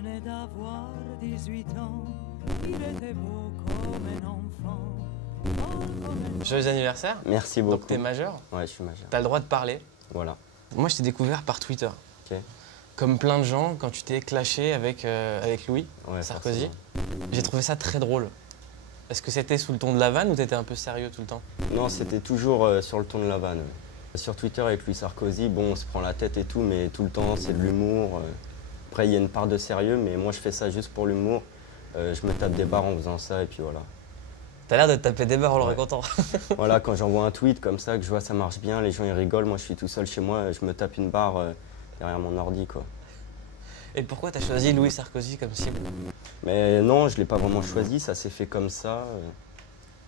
venait d'avoir 18 ans, il était beau comme un enfant. Joyeux anniversaire. Merci beaucoup. Donc t'es majeur. Ouais, je suis majeur. T'as le droit de parler. Voilà. Moi, je t'ai découvert par Twitter. Ok. Comme plein de gens, quand tu t'es clashé avec Louis Sarkozy. J'ai trouvé ça très drôle. Est-ce que c'était sous le ton de la vanne ou t'étais un peu sérieux tout le temps? Non, c'était toujours sur le ton de la vanne. Ouais. Sur Twitter avec Louis Sarkozy, bon, on se prend la tête et tout, mais tout le temps, c'est de l'humour. Après, il y a une part de sérieux, mais moi, je fais ça juste pour l'humour. Je me tape des barres en faisant ça, et puis voilà. T'as l'air de te taper des barres en le racontant. Voilà, quand j'envoie un tweet comme ça, que je vois ça marche bien, les gens ils rigolent, moi je suis tout seul chez moi, je me tape une barre derrière mon ordi, quoi. Et pourquoi t'as choisi Louis Sarkozy comme cible? Mais non, je l'ai pas vraiment choisi, ça s'est fait comme ça.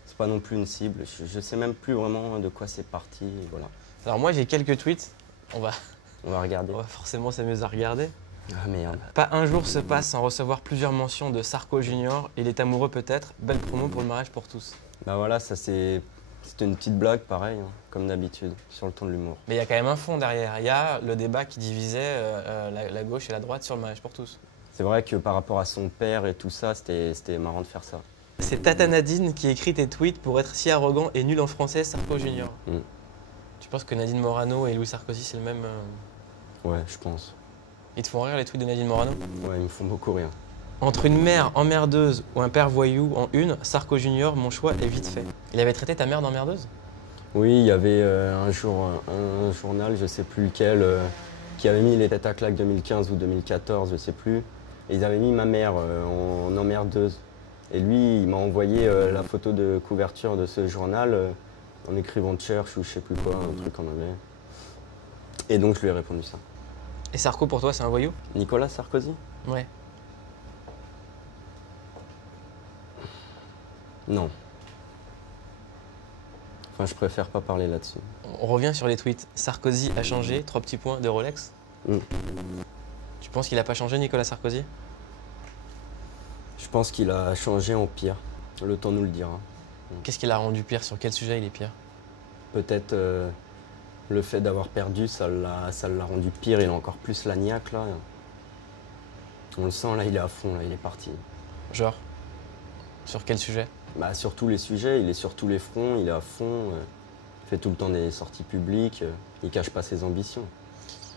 C'est pas non plus une cible, je sais même plus vraiment de quoi c'est parti, et voilà. Alors moi j'ai quelques tweets, on va regarder. on va forcément s'amuser à regarder. Ah merde. Pas un jour se passe sans recevoir plusieurs mentions de Sarko Junior. Il est amoureux peut-être. Belle promo pour le mariage pour tous. Bah voilà, ça c'était une petite blague pareil, hein, comme d'habitude, sur le ton de l'humour. Mais il y a quand même un fond derrière. Il y a le débat qui divisait la gauche et la droite sur le mariage pour tous. C'est vrai que par rapport à son père et tout ça, c'était marrant de faire ça. C'est Tata Nadine qui écrit tes tweets pour être si arrogant et nul en français, Sarko Junior. Tu penses que Nadine Morano et Louis Sarkozy c'est le même Ouais, je pense. Ils te font rire les tweets de Nadine Morano? Ouais, ils me font beaucoup rire. Entre une mère emmerdeuse ou un père voyou en une, Sarko Junior, mon choix est vite fait. Il avait traité ta mère d'emmerdeuse? Oui, il y avait un jour un journal, je sais plus lequel, qui avait mis les têtes à claques 2015 ou 2014, je sais plus. Et ils avaient mis ma mère en emmerdeuse. Et lui, il m'a envoyé la photo de couverture de ce journal en écrivant Church ou je sais plus quoi, un truc en anglais. Et donc je lui ai répondu ça. Et Sarko pour toi c'est un voyou? Nicolas Sarkozy? Ouais. Non. Enfin, je préfère pas parler là-dessus. On revient sur les tweets. Sarkozy a changé, 3 petits points de Rolex. Tu penses qu'il a pas changé, Nicolas Sarkozy? Je pense qu'il a changé en pire. Le temps nous le dira. Qu'est-ce qu'il a rendu pire? Sur quel sujet il est pire? Peut-être le fait d'avoir perdu, ça l'a rendu pire. Il a encore plus la niaque, là. On le sent, là, il est à fond, là, il est parti. Genre? Sur quel sujet? Bah, sur tous les sujets, il est sur tous les fronts, il est à fond. Il fait tout le temps des sorties publiques, il cache pas ses ambitions.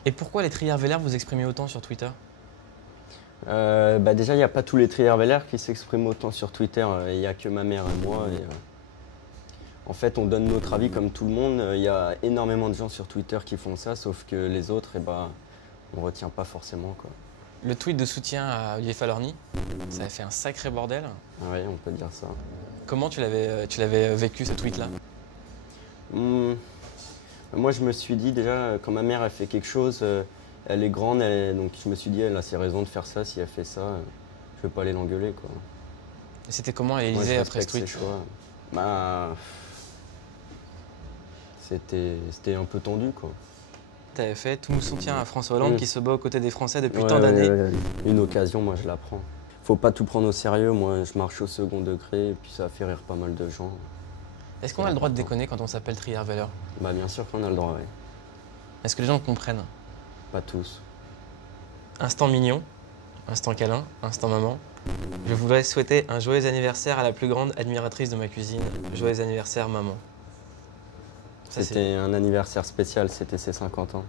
Et pourquoi les Trier-Veller vous exprimez autant sur Twitter? Bah déjà, il n'y a pas tous les Trier-Veller qui s'expriment autant sur Twitter. Il n'y a que ma mère et moi. En fait, on donne notre avis comme tout le monde. Il y a énormément de gens sur Twitter qui font ça, sauf que les autres, eh ben, on ne retient pas forcément, quoi. Le tweet de soutien à Olivier Falorni, ça a fait un sacré bordel. Oui, on peut dire ça. Comment tu l'avais vécu, ce tweet-là? Moi, je me suis dit, déjà, quand ma mère a fait quelque chose, elle est grande, donc je me suis dit, elle a ses raisons de faire ça. Si elle fait ça, je ne vais pas aller l'engueuler, quoi. Et c'était comment à l'Élysée après ce tweet? Bah, c'était un peu tendu, quoi. Tu avais fait tout mon soutien à François Hollande qui se bat aux côtés des Français depuis tant d'années. Une occasion, moi, je la prends. Faut pas tout prendre au sérieux. Moi, je marche au second degré et puis ça fait rire pas mal de gens. Est-ce qu'on a le droit de déconner quand on s'appelle Trier-Veller? Bah, bien sûr qu'on a le droit, oui. Est-ce que les gens comprennent? Pas tous. Instant mignon, instant câlin, instant maman. Je voudrais souhaiter un joyeux anniversaire à la plus grande admiratrice de ma cuisine. Joyeux anniversaire, maman. C'était un anniversaire spécial, c'était ses 50 ans.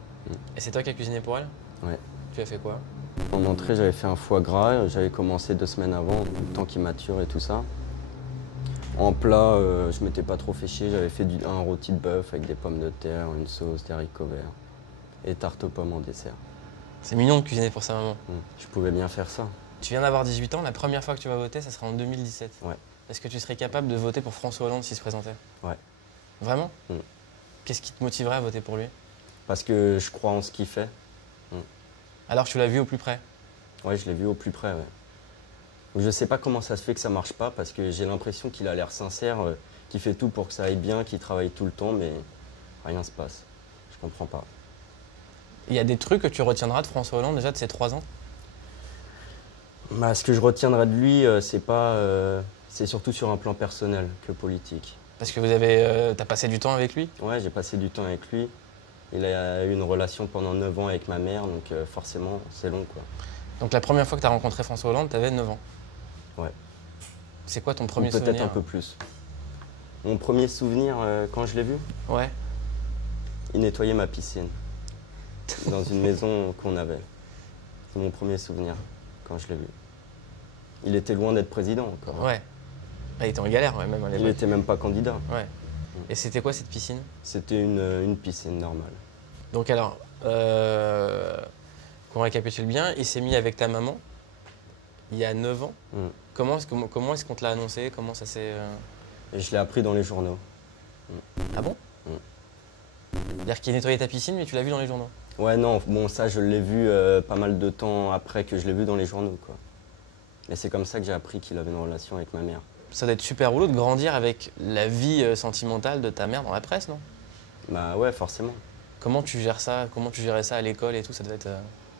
Et c'est toi qui as cuisiné pour elle? Ouais. Tu as fait quoi? En entrée, j'avais fait un foie gras, j'avais commencé 2 semaines avant, le temps qu'il mature et tout ça. En plat, je m'étais pas trop fait chier, j'avais fait un rôti de bœuf avec des pommes de terre, une sauce, des haricots verts et tarte aux pommes en dessert. C'est mignon de cuisiner pour sa maman. Je pouvais bien faire ça. Tu viens d'avoir 18 ans, la première fois que tu vas voter, ça sera en 2017. Ouais. Est-ce que tu serais capable de voter pour François Hollande s'il se présentait? Ouais. Vraiment? Qu'est-ce qui te motiverait à voter pour lui? Parce que je crois en ce qu'il fait. Alors tu l'as vu au plus près? Ouais, je l'ai vu au plus près, ouais. Je sais pas comment ça se fait que ça marche pas, parce que j'ai l'impression qu'il a l'air sincère, qu'il fait tout pour que ça aille bien, qu'il travaille tout le temps, mais rien se passe. Je comprends pas. Il y a des trucs que tu retiendras de François Hollande déjà de ces 3 ans? Bah, ce que je retiendrai de lui, c'est surtout sur un plan personnel que politique. Parce que t'as passé du temps avec lui? Ouais, j'ai passé du temps avec lui. Il a eu une relation pendant 9 ans avec ma mère, donc forcément, c'est long, quoi. Donc la première fois que tu as rencontré François Hollande, tu avais 9 ans. Ouais. C'est quoi ton premier Ou peut-être souvenir? un peu plus. Mon premier souvenir, quand je l'ai vu, Ouais. il nettoyait ma piscine dans une maison qu'on avait. C'est mon premier souvenir quand je l'ai vu. Il était loin d'être président encore. Ouais. Ah, il était en galère, ouais, même à Il l'époque. n'était même pas candidat. Ouais. Et c'était quoi cette piscine? C'était une piscine normale. Donc alors, qu'on récapitule bien, il s'est mis avec ta maman il y a 9 ans. Mm. Comment est-ce qu'on te l'a annoncé? Comment ça s'est... Et je l'ai appris dans les journaux. Ah bon? Mm. C'est-à-dire qu'il nettoyait ta piscine, mais tu l'as vu dans les journaux? Ouais, non, bon, ça, je l'ai vu pas mal de temps après que je l'ai vu dans les journaux, quoi. Et c'est comme ça que j'ai appris qu'il avait une relation avec ma mère. Ça doit être super rouleau de grandir avec la vie sentimentale de ta mère dans la presse, non? Bah ouais, forcément. Comment tu gères ça? Comment tu gérais ça à l'école et tout? Ça devait être...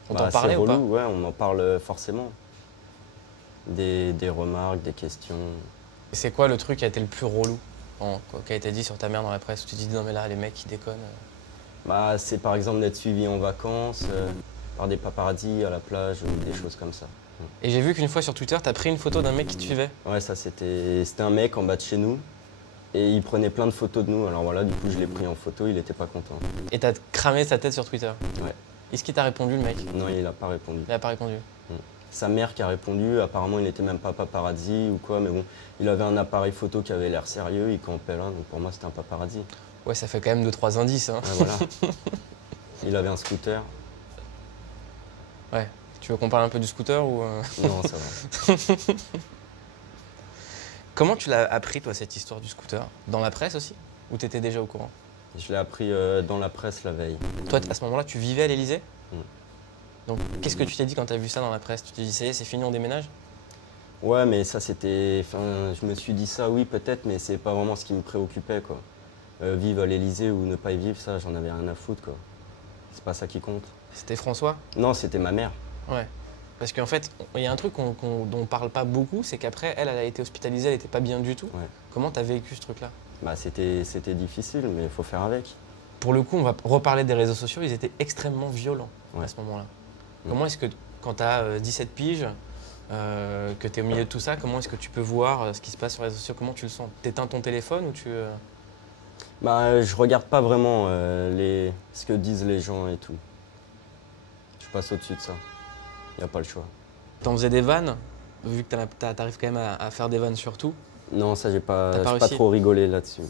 On t'en Bah, parlait c'est ou pas? relou, ouais, on en parle forcément. Des remarques, des questions. Et c'est quoi le truc qui a été le plus relou qui a été dit sur ta mère dans la presse? Où tu te dis non mais là les mecs ils déconnent. Bah, c'est par exemple d'être suivi en vacances par des paparazzis à la plage ou des choses comme ça. Et j'ai vu qu'une fois sur Twitter, t'as pris une photo d'un mec qui te suivait. Ouais, ça c'était un mec en bas de chez nous et il prenait plein de photos de nous. Alors voilà, du coup je l'ai pris en photo, il était pas content. Et t'as cramé sa tête sur Twitter. Ouais. Est-ce qu'il t'a répondu le mec? Non, il a pas répondu. Il a pas répondu. Sa mère qui a répondu, apparemment il n'était même pas paparazzi ou quoi, mais bon, il avait un appareil photo qui avait l'air sérieux, il campait là, donc pour moi c'était un paparazzi. Ouais, ça fait quand même 2-3 indices. Hein. Ouais, voilà. Il avait un scooter. Ouais. Tu veux qu'on parle un peu du scooter ou Non, ça va. Comment tu l'as appris toi cette histoire du scooter? Dans la presse aussi? Ou t'étais déjà au courant? Je l'ai appris dans la presse la veille. Toi à ce moment-là tu vivais à l'Élysée? Mm. Donc qu'est-ce que tu t'es dit quand t'as vu ça dans la presse? Tu te dis c'est fini, on déménage? Ouais, mais ça c'était. Enfin, je me suis dit ça, oui, peut-être, mais c'est pas vraiment ce qui me préoccupait, quoi. Vivre à l'Élysée ou ne pas y vivre, ça, j'en avais rien à foutre, quoi. C'est pas ça qui compte. C'était François? Non, c'était ma mère. Ouais. Parce qu'en fait, il y a un truc dont on parle pas beaucoup, c'est qu'après, elle a été hospitalisée, elle était pas bien du tout. Ouais. Comment t'as vécu ce truc-là? Bah, c'était difficile, mais il faut faire avec. Pour le coup, on va reparler des réseaux sociaux, ils étaient extrêmement violents Ouais. à ce moment-là. Mm. Comment est-ce que, quand t'as 17 piges, que t'es au milieu de tout ça, comment est-ce que tu peux voir ce qui se passe sur les réseaux sociaux? Comment tu le sens? T'éteins ton téléphone ou tu... Bah, je regarde pas vraiment ce que disent les gens et tout. Je passe au-dessus de ça. Y a pas le choix. T'en faisais des vannes? Vu que t'arrives quand même à faire des vannes sur tout. Non, ça, j'ai pas réussi? trop rigolé là-dessus.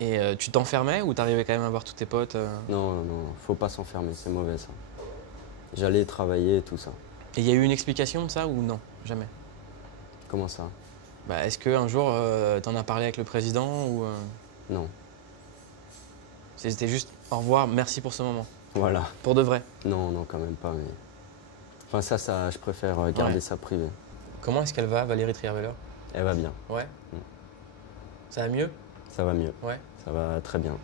Et tu t'enfermais ou t'arrivais quand même à voir tous tes potes Non, non, faut pas s'enfermer, c'est mauvais ça. J'allais travailler et tout ça. Et il y a eu une explication de ça ou non? Jamais. Comment ça? Bah, est-ce qu'un jour, t'en as parlé avec le président ou Non. c'était juste au revoir, merci pour ce moment? Voilà. Pour de vrai? Non, non, quand même pas, mais... Enfin, ça, je préfère garder Ouais. ça privé. Comment est-ce qu'elle va, Valérie Trierweiler? Elle va bien, Ouais. Mm. Ça va mieux? ça va mieux, Ouais. ça va très bien.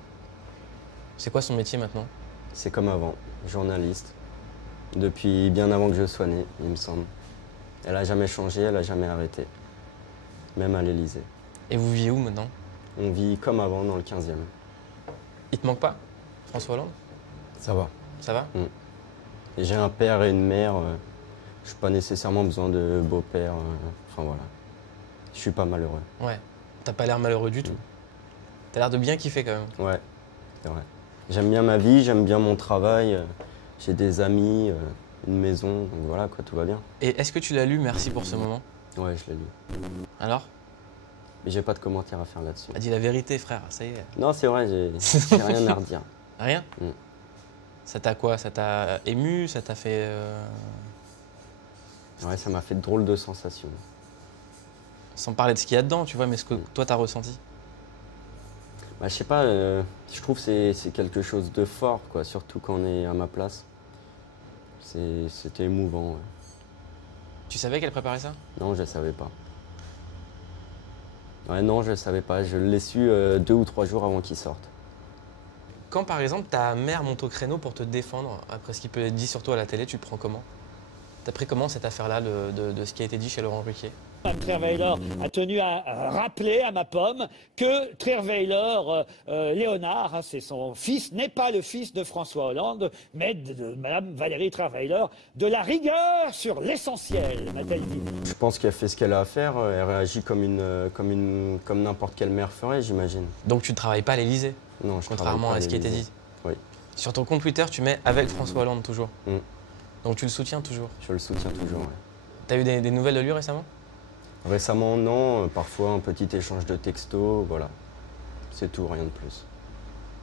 C'est quoi son métier maintenant? C'est comme avant, journaliste. Depuis bien avant que je sois né, il me semble. Elle a jamais changé, elle a jamais arrêté. Même à l'Élysée. Et vous vivez où maintenant? On vit comme avant dans le 15e. Il te manque pas, François Hollande? Ça va. Ça va? Et j'ai un père et une mère. Je n'ai pas nécessairement besoin de beau-père. Enfin voilà. Je suis pas malheureux. Ouais. T'as pas l'air malheureux du tout. T'as l'air de bien kiffer quand même. Ouais, c'est vrai. J'aime bien ma vie, j'aime bien mon travail. J'ai des amis, une maison. Donc voilà, quoi, tout va bien. Et est-ce que tu l'as lu, merci pour ce moment? Ouais, je l'ai lu. Alors? Mais j'ai pas de commentaires à faire là-dessus. Dis la vérité, frère, ça y est. Non, c'est vrai, j'ai rien à redire. Rien? Mm. Ça t'a quoi? Ça t'a ému? Ça t'a fait... Ouais, ça m'a fait de drôles de sensations. Sans parler de ce qu'il y a dedans, tu vois, mais ce que toi t'as ressenti? Bah, je sais pas, je trouve que c'est quelque chose de fort, quoi, surtout quand on est à ma place. C'était émouvant. Ouais. Tu savais qu'elle préparait ça? Non, je savais pas. Ouais, non, je savais pas. Je l'ai su 2 ou 3 jours avant qu'il sorte. Quand par exemple ta mère monte au créneau pour te défendre, après ce qui peut être dit sur toi à la télé, tu le prends comment? T'as pris comment cette affaire-là de ce qui a été dit chez Laurent Ruquier? Mme Trierweiler a tenu à rappeler à ma pomme que Trierweiler, Léonard, c'est son fils, n'est pas le fils de François Hollande, mais de Mme Valérie Trierweiler. De la rigueur sur l'essentiel, m'a-t-elle dit. Je pense qu'elle fait ce qu'elle a à faire. Elle réagit comme n'importe quelle mère ferait, j'imagine. Donc tu ne travailles pas à l'Élysée, Non, je contrairement travaille pas à ce qui était l'Élysée. dit. Oui. Sur ton compte Twitter, tu mets avec François Hollande toujours. Donc tu le soutiens toujours. Je le soutiens toujours. Ouais. T'as eu des nouvelles de lui récemment? Récemment, non. Parfois, un petit échange de textos, voilà. C'est tout, rien de plus.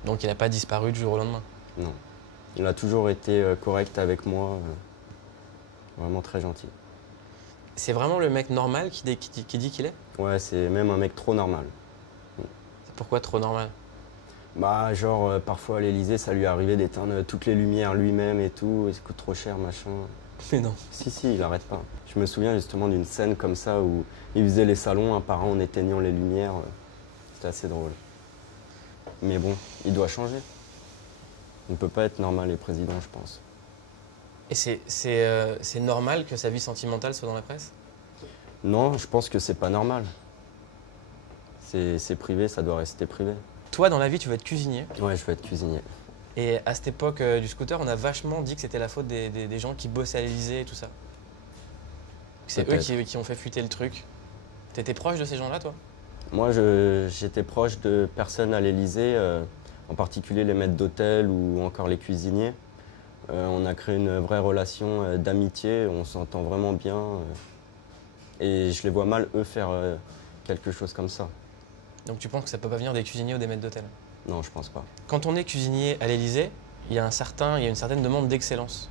Donc il n'a pas disparu du jour au lendemain? Non. Il a toujours été correct avec moi. Vraiment très gentil. C'est vraiment le mec normal qui dit qu'il est? Ouais, c'est même un mec trop normal. Pourquoi trop normal? Bah, genre, parfois à l'Élysée, ça lui arrivait d'éteindre toutes les lumières lui-même et tout. Et ça coûte trop cher, machin. Mais non. Si, il arrête pas. Je me souviens justement d'une scène comme ça où il faisait les salons un par un en éteignant les lumières. C'était assez drôle. Mais bon, il doit changer. On ne peut pas être normal les présidents, je pense. Et c'est normal que sa vie sentimentale soit dans la presse? Non, je pense que c'est pas normal. C'est privé, ça doit rester privé. Toi, dans la vie, tu veux être cuisinier. Ouais, je veux être cuisinier. Et à cette époque du scooter, on a vachement dit que c'était la faute des gens qui bossaient à l'Élysée et tout ça. C'est eux qui ont fait fuiter le truc. T'étais proche de ces gens-là, toi? Moi, j'étais proche de personnes à l'Élysée, en particulier les maîtres d'hôtel ou encore les cuisiniers. On a créé une vraie relation d'amitié, on s'entend vraiment bien. Et je les vois mal, eux, faire quelque chose comme ça. Donc tu penses que ça peut pas venir des cuisiniers ou des maîtres d'hôtel? Non, je pense pas. Quand on est cuisinier à l'Élysée, il y a une certaine demande d'excellence.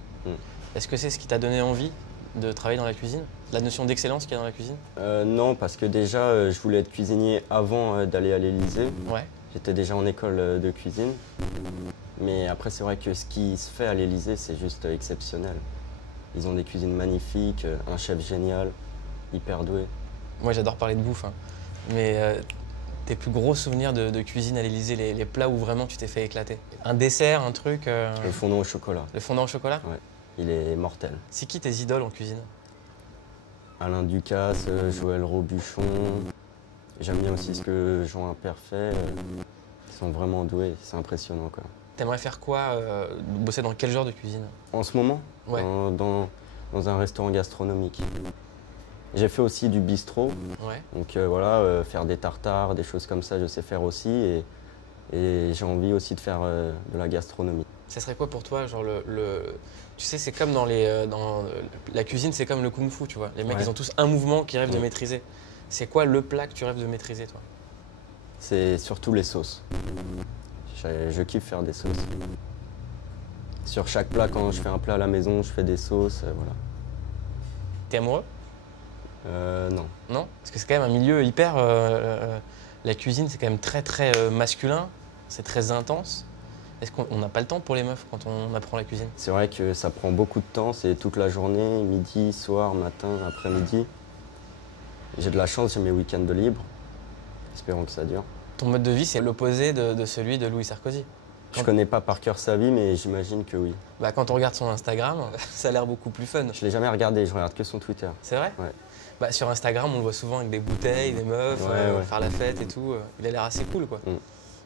Est-ce que c'est ce qui t'a donné envie de travailler dans la cuisine? La notion d'excellence qu'il y a dans la cuisine? Non, parce que déjà, je voulais être cuisinier avant d'aller à l'Élysée. Ouais. J'étais déjà en école de cuisine. Mais après, c'est vrai que ce qui se fait à l'Élysée, c'est juste exceptionnel. Ils ont des cuisines magnifiques, un chef génial, hyper doué. Moi, j'adore parler de bouffe, hein. Mais tes plus gros souvenirs de cuisine à l'Élysée, les plats où vraiment tu t'es fait éclater? Un dessert, un truc Le fondant au chocolat. Le fondant au chocolat? Ouais, il est mortel. C'est qui tes idoles en cuisine? Alain Ducasse, Joël Robuchon. J'aime bien aussi ce que Jean Impair fait. Ils sont vraiment doués, c'est impressionnant, quoi. T'aimerais faire quoi? Bosser dans quel genre de cuisine? En ce moment, ouais. dans un restaurant gastronomique. J'ai fait aussi du bistrot. Ouais. Donc voilà, faire des tartares, des choses comme ça, je sais faire aussi. Et j'ai envie aussi de faire de la gastronomie. Ça serait quoi pour toi, genre tu sais, c'est comme dans la cuisine, c'est comme le kung-fu, tu vois. Les mecs, ouais. Ils ont tous un mouvement qu'ils rêvent de maîtriser. C'est quoi le plat que tu rêves de maîtriser, toi? C'est surtout les sauces. Je kiffe faire des sauces. Sur chaque plat, quand je fais un plat à la maison, je fais des sauces, voilà. T'es amoureux? Non. Non? Parce que c'est quand même un milieu hyper... la cuisine, c'est quand même très masculin, c'est très intense. Est-ce qu'on n'a pas le temps pour les meufs quand on apprend la cuisine? C'est vrai que ça prend beaucoup de temps, c'est toute la journée, midi, soir, matin, après-midi. J'ai de la chance, j'ai mes week-ends de libre. Espérons que ça dure. Ton mode de vie, c'est l'opposé de celui de Louis Sarkozy. Je connais pas par cœur sa vie, mais j'imagine que oui. Bah, quand on regarde son Instagram, ça a l'air beaucoup plus fun. Je l'ai jamais regardé, je regarde que son Twitter. C'est vrai? Ouais. Bah, sur Instagram, on le voit souvent avec des bouteilles, des meufs, ouais. faire la fête et tout. Il a l'air assez cool, quoi,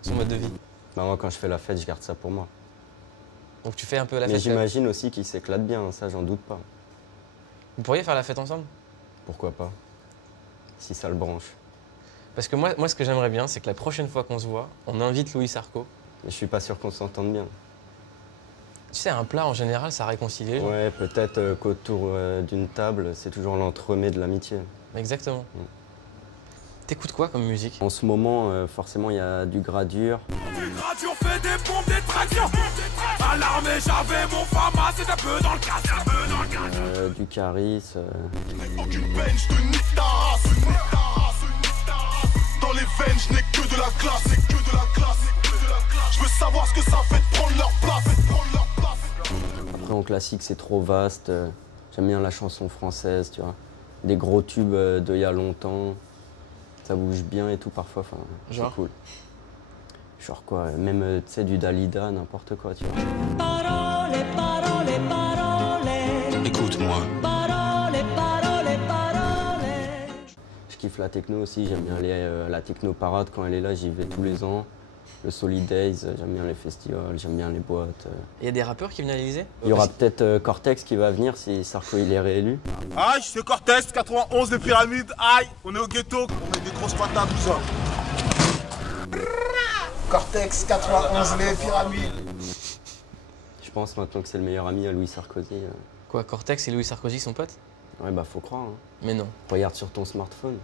son mode de vie. Bah, moi, quand je fais la fête, je garde ça pour moi. Donc tu fais un peu la fête? Mais j'imagine aussi qu'il s'éclate bien, ça, j'en doute pas. Vous pourriez faire la fête ensemble? Pourquoi pas? Si ça le branche. Parce que moi ce que j'aimerais bien, c'est que la prochaine fois qu'on se voit, on invite Louis Sarko. Mais je suis pas sûr qu'on s'entende bien. Tu sais, un plat, en général, ça réconcilie les gens. Ouais, peut-être qu'autour d'une table, c'est toujours l'entremets de l'amitié. Exactement. T'écoutes quoi comme musique? En ce moment, forcément, il y a du Gradure. Du Gradure fait des bombes, des tractions. À l'armée, j'avais mon Fama, c'est un peu dans le casse. Du Caris. Aucune peine, je te nique ta race. Dans les veines, je n'ai que de la classe. Je veux savoir ce que ça fait de prendre leur place. Après, en classique, c'est trop vaste. J'aime bien la chanson française, tu vois. Des gros tubes d'il y a longtemps. Ça bouge bien et tout parfois, enfin, c'est cool. Genre quoi, même tu sais, du Dalida, n'importe quoi, tu vois. Parole, parole, parole. Écoute-moi. Parole, parole, parole. kiffe la techno aussi, j'aime bien aller à la techno parade quand elle est là, j'y vais tous les ans. Le Solid Days, j'aime bien les festivals, j'aime bien les boîtes. Il y a des rappeurs qui viennent à l'Élysée? Il y aura peut-être Cortex qui va venir si Sarko il est réélu. Aïe, c'est Cortez, 91 les pyramides, aïe, on est au ghetto, on met des grosses patates, tout ça. Cortex, 91 les pyramides. Je pense maintenant que c'est le meilleur ami à Louis Sarkozy. Quoi, Cortex et Louis Sarkozy sont potes? Ouais, bah faut croire. Hein. Mais non, Regarde sur ton smartphone.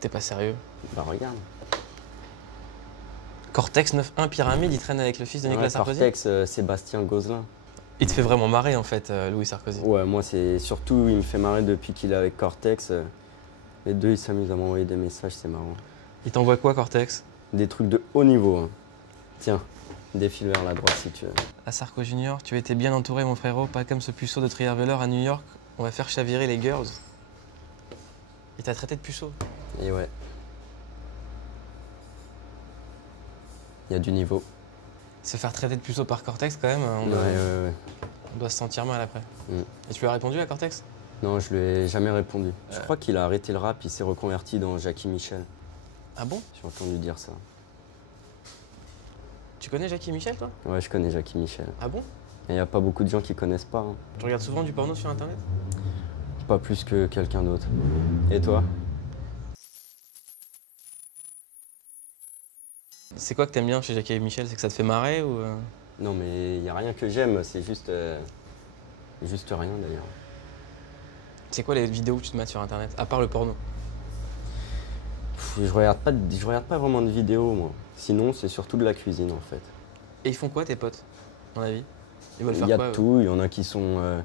t'es pas sérieux. Bah regarde. Cortex 9-1 Pyramide, il traîne avec le fils de Nicolas Ouais, Sarkozy? Cortex, Sébastien Gozlin. Il te fait vraiment marrer en fait, Louis Sarkozy. Ouais, moi c'est surtout, il me fait marrer depuis qu'il est avec Cortex. Les deux, ils s'amusent à m'envoyer des messages, c'est marrant. Il t'envoie quoi, Cortex? Des trucs de haut niveau. Hein. Tiens, défile vers la droite si tu veux. À Sarko Junior, tu étais bien entouré mon frérot, pas comme ce puceau de Trierweiler à New York. On va faire chavirer les girls. Il t'a traité de puceau. Et ouais. Il y a du niveau. Se faire traiter de puceau par Cortex quand même, Ouais. on doit se sentir mal après. Mm. Et tu lui as répondu à Cortex? Non, je lui ai jamais répondu. Je crois qu'il a arrêté le rap, il s'est reconverti dans Jackie Michel. Ah bon? J'ai entendu dire ça. Tu connais Jackie Michel toi? Ouais, je connais Jackie Michel. Ah bon? Et il n'y a pas beaucoup de gens qui connaissent pas. Hein. Tu regardes souvent du porno sur internet? Pas plus que quelqu'un d'autre. Et toi? C'est quoi que t'aimes bien chez Jackie et Michel? C'est que ça te fait marrer ou Non, mais il n'y a rien que j'aime, c'est juste rien d'ailleurs. C'est quoi les vidéos que tu te mets sur internet, à part le porno? Je regarde pas vraiment de vidéos, moi. Sinon, c'est surtout de la cuisine, en fait. Et ils font quoi tes potes dans la vie? Ils veulent Il faire y a quoi de eux tout, il y en a qui sont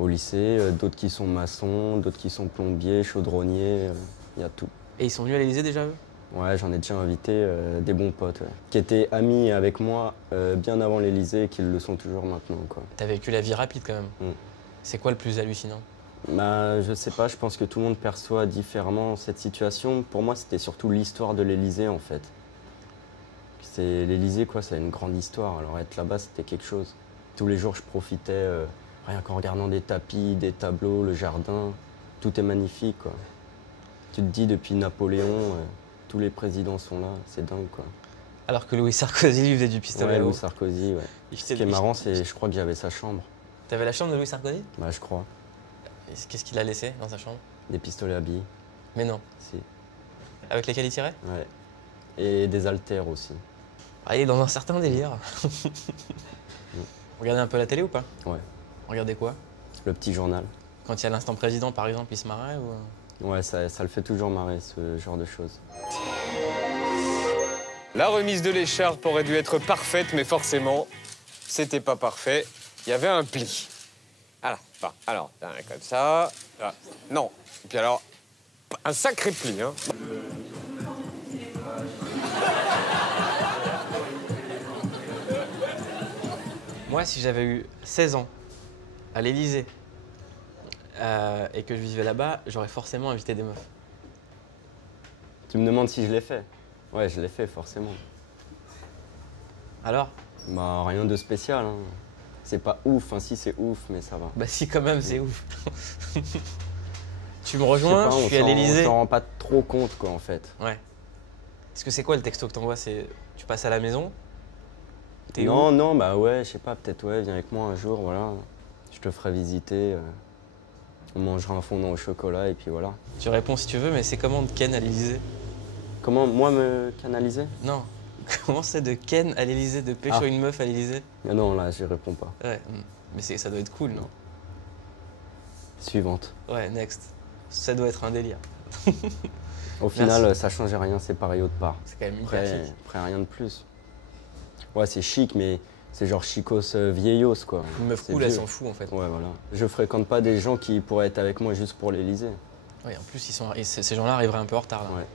au lycée, d'autres qui sont maçons, d'autres qui sont plombiers, chaudronniers, il y a tout. Et ils sont venus à l'Élysée déjà eux? Ouais, j'en ai déjà invité des bons potes, ouais, qui étaient amis avec moi bien avant l'Élysée et qui le sont toujours maintenant, quoi. T'as vécu la vie rapide quand même. Mm. C'est quoi le plus hallucinant? Bah, je sais pas, je pense que tout le monde perçoit différemment cette situation. Pour moi, c'était surtout l'histoire de l'Élysée, en fait. C'est l'Élysée, quoi, c'est une grande histoire. Alors être là-bas, c'était quelque chose. Tous les jours, je profitais, rien qu'en regardant des tapis, des tableaux, le jardin. Tout est magnifique, quoi. Tu te dis, depuis Napoléon, tous les présidents sont là. C'est dingue, quoi. Alors que Louis Sarkozy lui faisait du pistolet Ouais, à eau. Louis Sarkozy, ouais. Ce qui est marrant, c'est je crois que j'avais sa chambre. T'avais la chambre de Louis Sarkozy? Bah, je crois. Et qu'est-ce qu'il a laissé dans sa chambre? Des pistolets à billes. Mais non. Si. Avec lesquels il tirait? Ouais. Et des haltères aussi. Ah, il est dans un certain délire. Regardez un peu la télé ou pas? Ouais. Regardez quoi? Le petit journal. Quand il y a l'instant président par exemple, il se marrait ou... Ouais, ça le fait toujours marrer, ce genre de choses. La remise de l'écharpe aurait dû être parfaite, mais forcément, c'était pas parfait. Il y avait un pli. Voilà. Bon, alors, comme ça. Là. Non. Et puis alors, un sacré pli, hein. Moi, si j'avais eu 16 ans à l'Élysée et que je vivais là-bas, j'aurais forcément invité des meufs. Tu me demandes si je l'ai fait? Ouais, je l'ai fait, forcément. Alors? Bah, rien de spécial, hein. C'est pas ouf, hein, si c'est ouf, mais ça va. Bah si, quand même, c'est ouf. Tu me Je rejoins, sais pas, je suis à l'Élysée. On s'en rend pas trop compte, quoi, en fait. Ouais. Est-ce que c'est quoi le texto que t'envoies? C'est tu passes à la maison? T'es Non, où? non, bah ouais, je sais pas, peut-être, ouais, viens avec moi un jour, voilà. Je te ferai visiter. On mangera un fondant au chocolat, et puis voilà. Tu réponds si tu veux, mais c'est comment de Ken à l'Élysée? Comment, moi, me canaliser? Non. Comment c'est de Ken à l'Élysée, de pécho Ah. une meuf à l'Élysée? Ah non, là, j'y réponds pas. Ouais, mais ça doit être cool, non? Suivante. Ouais, next. Ça doit être un délire. Au final, ça changeait rien, c'est pareil autre part. C'est quand même hyper chic. Après, rien de plus. Ouais, c'est chic, mais c'est genre chicos vieillos, quoi. Une meuf C'est cool, elle vieux. s'en fout en fait. Ouais, voilà. Je fréquente pas des gens qui pourraient être avec moi juste pour l'Élysée. Ouais, en plus, ces gens-là arriveraient un peu en retard là. Ouais.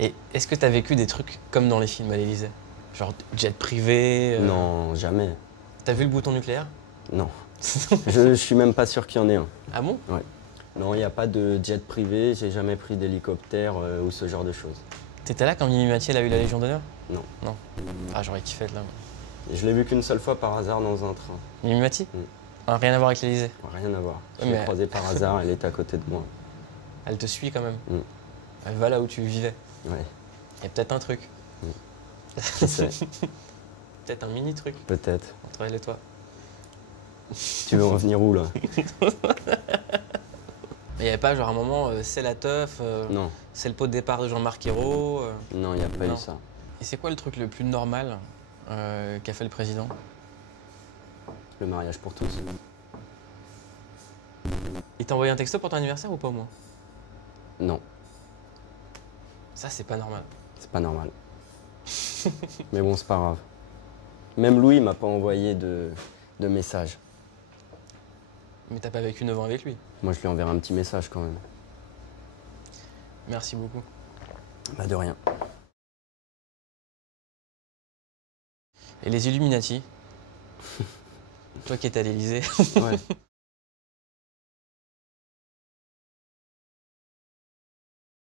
Et est-ce que t'as vécu des trucs comme dans les films à l'Élysée? Genre jet privé? Non, jamais. T'as vu le bouton nucléaire? Non. Je suis même pas sûr qu'il y en ait un. Ah bon? Ouais. Non, il n'y a pas de jet privé, j'ai jamais pris d'hélicoptère ou ce genre de choses. T'étais là quand Mimi Mathieu a eu la Légion d'honneur? Non. Non. Ah, j'aurais kiffé être là. Moi. Et je l'ai vu qu'une seule fois par hasard dans un train. Mimi Mathieu? Mm. Ah, rien à voir avec l'Élysée. Rien à voir. Je Ouais, l'ai mais- croisée par hasard, elle était à côté de moi. Elle te suit quand même. Mm. Va là où tu vivais. Ouais, Il y a peut-être un truc. je sais, Peut-être un mini truc peut-être. entre elle et toi. Tu veux en venir où, là? Mais il n'y avait pas genre un moment, c'est la teuf, Non, c'est le pot de départ de Jean-Marc Ayrault. non, il n'y a pas Non. eu ça. Et c'est quoi le truc le plus normal qu'a fait le président? Le mariage pour tous. Il t'a envoyé un texto pour ton anniversaire ou pas au moins? Non, Ça, c'est pas normal. c'est pas normal. Mais bon, c'est pas grave. Même Louis m'a pas envoyé de message. Mais t'as pas vécu 9 ans avec lui. Moi, je lui enverrai un petit message quand même. Merci beaucoup. Bah, de rien. Et les Illuminati? Toi qui étais à l'Élysée. Ouais.